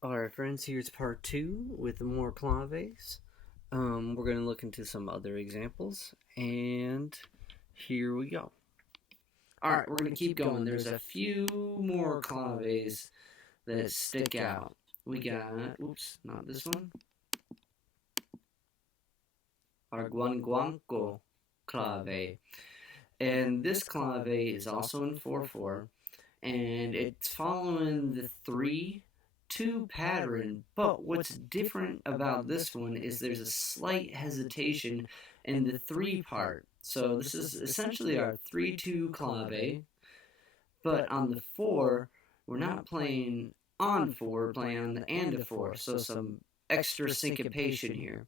Alright friends, here's part 2 with more claves. We're going to look into some other examples, and here we go. Alright, we're going to keep going. There's a few more claves that stick out. We got, oops, not this one. Arguanguanco clave. And this clave is also in 4/4, and it's following the 3-2 pattern, but what's different about this one is there's a slight hesitation in the 3 part. So this is essentially our 3-2 clave, but on the 4, we're not playing on 4, we're playing on the and of 4, so some extra syncopation here.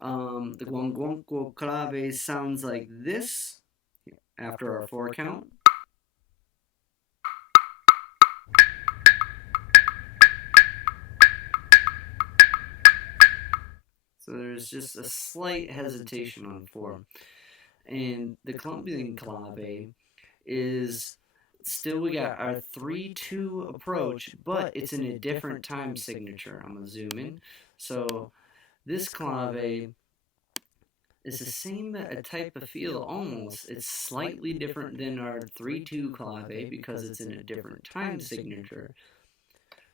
The guanguanco clave sounds like this after our 4 count. So there's just a slight hesitation on 4. And the Colombian clave is still, we got our 3-2 approach, but it's in a different time signature. I'm going to zoom in. So this clave is the same type of feel almost. It's slightly different than our 3-2 clave because it's in a different time signature.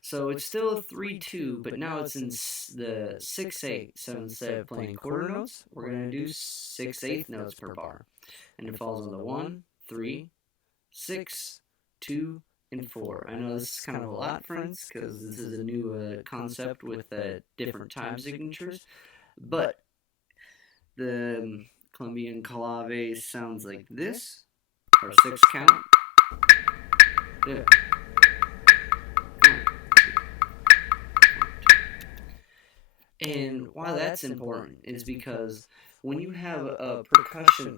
So it's still a 3-2, but now it's in the 6/8. So instead of playing quarter notes, we're going to do 6/8 notes per bar. And it falls on the 1, 3, 6, 2, and 4. I know this is kind of a lot, friends, because this is a new concept with different time signatures. But the Colombian clave sounds like this, our 6 count. Yeah. And why that's important is because when you have a percussion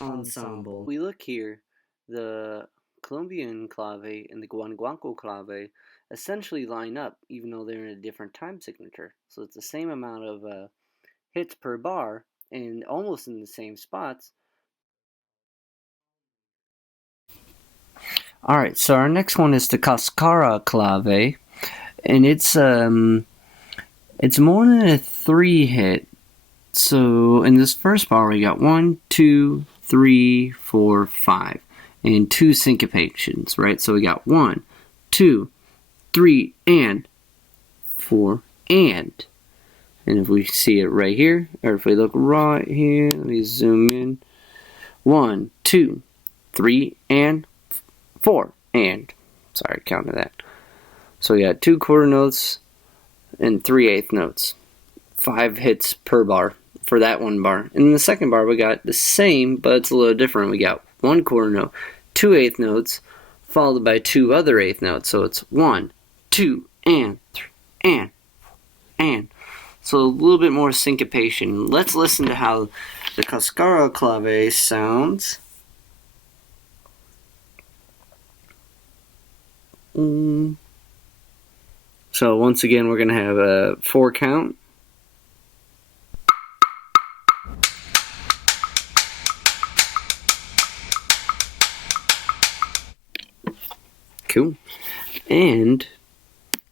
ensemble, we look here, the Colombian clave and the guanguanco clave essentially line up, even though they're in a different time signature. So it's the same amount of hits per bar and almost in the same spots. Alright, so our next one is the cascara clave, and it's more than a 3 hit. So in this first bar we got 1, 2, 3, 4, 5, and 2 syncopations, right? So we got 1, 2, 3, and 4, and if we see it right here, or if we look right here, let me zoom in. 1, 2, 3, and 4, and sorry, counted that. So we got 2 quarter notes and 3/8 notes. 5 hits per bar for that one bar. In the second bar, we got the same, but it's a little different. We got 1 quarter note, 2 eighth notes, followed by 2 other eighth notes. So it's 1, 2, and 3, and. So a little bit more syncopation. Let's listen to how the cascara clave sounds. So once again, we're going to have a 4 count. Cool. And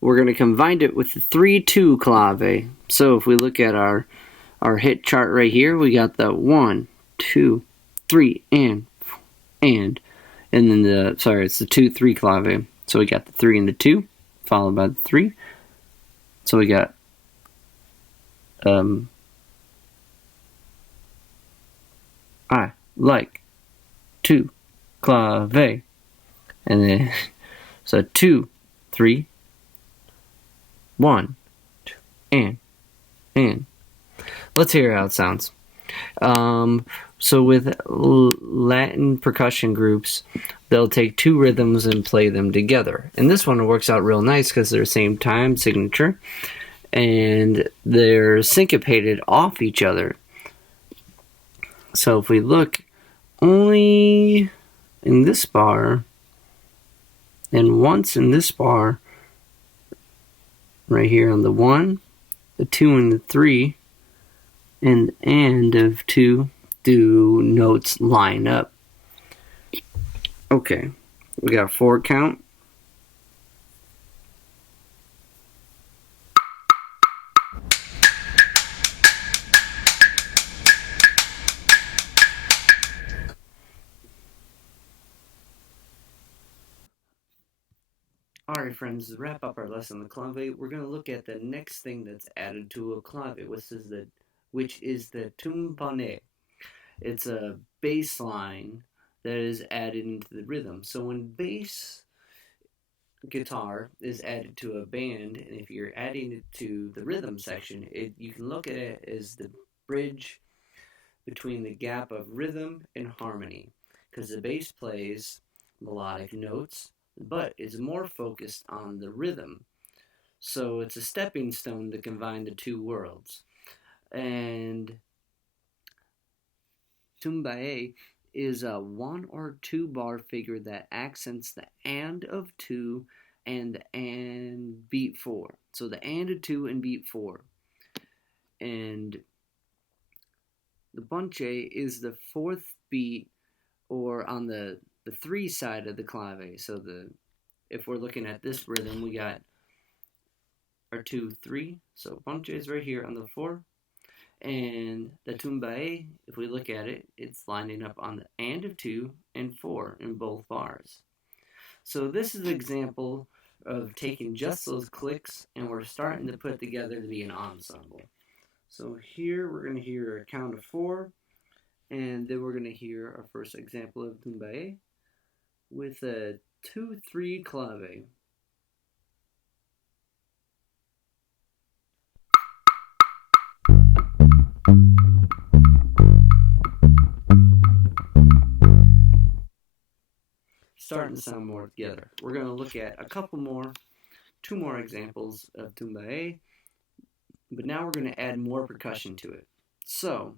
we're going to combine it with the 3-2 clave. So if we look at our hit chart right here, we got the 1, 2, 3, and then it's the 2-3 clave. So we got the 3 and the 2, followed by the 3. So we got I like to clave, and then so 2, 3, 1, 2, and. Let's hear how it sounds. So with Latin percussion groups, they'll take 2 rhythms and play them together. And this one works out real nice because they're the same time signature, and they're syncopated off each other. So if we look only in this bar, and once in this bar, right here on the 1, the 2, and the 3, and of 2, do notes line up. Okay, we got a 4 count. Alright, friends, to wrap up our lesson on the clave, we're going to look at the next thing that's added to a clave, which is the timpane. It's a bass line that is added into the rhythm. So when bass guitar is added to a band, and if you're adding it to the rhythm section, you can look at it as the bridge between the gap of rhythm and harmony, because the bass plays melodic notes, but is more focused on the rhythm. So it's a stepping stone to combine the two worlds. And tumbae is a 1 or 2 bar figure that accents the and of 2 and beat 4. So the and of 2 and beat 4. And the bunche is the 4th beat, or on the 3 side of the clave. So if we're looking at this rhythm, we got our 2, 3. So bunche is right here on the 4. And the tumbae, if we look at it, it's lining up on the and of 2 and 4 in both bars. So this is an example of taking just those clicks, and we're starting to put it together to be an ensemble. So here we're going to hear a count of 4, and then we're going to hear our first example of tumbae with a 2-3 clave. Starting to sound more together. We're going to look at two more examples of tumbae, but now we're going to add more percussion to it. So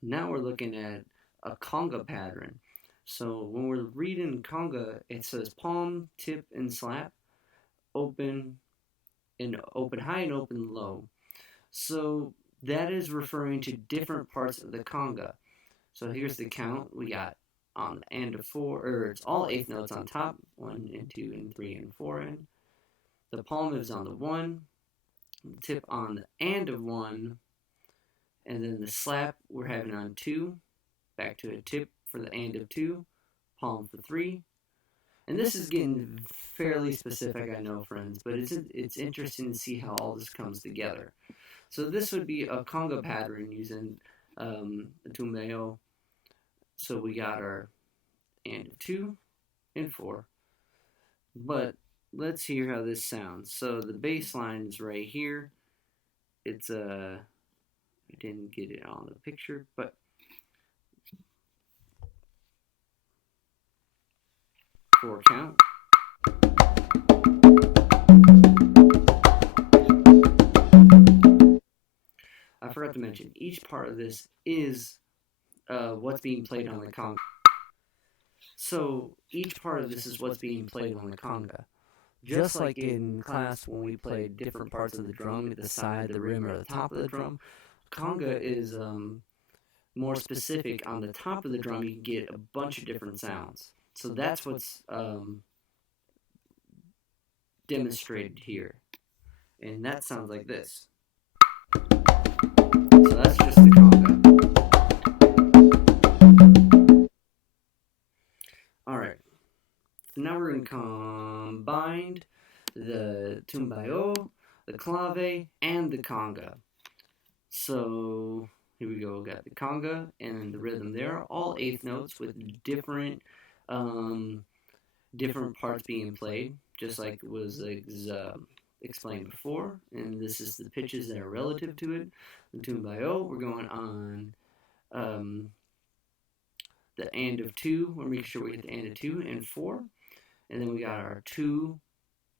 now we're looking at a conga pattern. So when we're reading conga, it says palm, tip, and slap, open high and open low. So that is referring to different parts of the conga. So here's the count. We got on the and of 4, or it's all 8th notes on top, 1 and 2 and 3 and 4 and. The palm is on the 1, the tip on the and of 1, and then the slap we're having on 2, back to a tip for the and of 2, palm for 3. And this is getting fairly specific, I know, friends, but it's interesting to see how all this comes together. So this would be a conga pattern using the tumbae. So we got our and of 2 and 4. But let's hear how this sounds. So the bass line is right here. It's I didn't get it on the picture, but four count. I forgot to mention, each part of this is what's being played on the conga. So each part of this is what's being played on the conga. Just like in class when we played different parts of the drum at the side, the rim, or the top of the drum, conga is more specific. On the top of the drum, you can get a bunch of different sounds. So that's what's demonstrated here. And that sounds like this. So that's just the conga. Alright. So now we're going to combine the tumbae, the clave, and the conga. So here we go. We got the conga and the rhythm there, all 8th notes with different parts being played, just like was explained before. And this is the pitches that are relative to it. The tumbae, we're going on the and of 2. We're making sure we get the and of 2 and 4. And then we got our 2,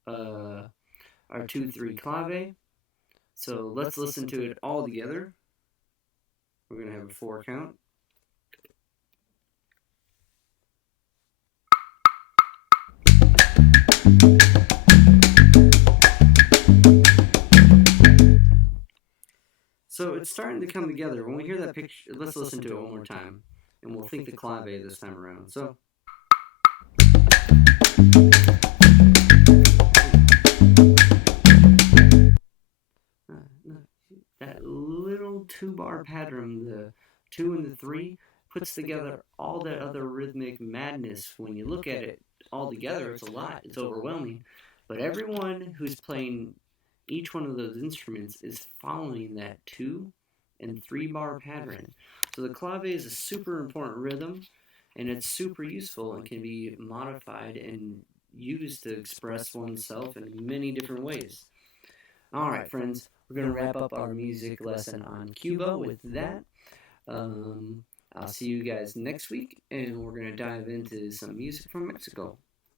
3 clave. So let's listen to it all together. We're going to have a 4 count. So it's starting to come together. When we hear that picture, let's listen to it one more time. And we'll think the clave this time around. So that little 2-bar pattern, the 2 and the 3, puts together all that other rhythmic madness when you look at it all together, it's a lot. It's overwhelming. But everyone who's playing each one of those instruments is following that 2 and 3 bar pattern. So the clave is a super important rhythm, and it's super useful and can be modified and used to express oneself in many different ways. All right, friends, we're going to wrap up our music lesson on Cuba with that. I'll see you guys next week, and we're going to dive into some music from Mexico.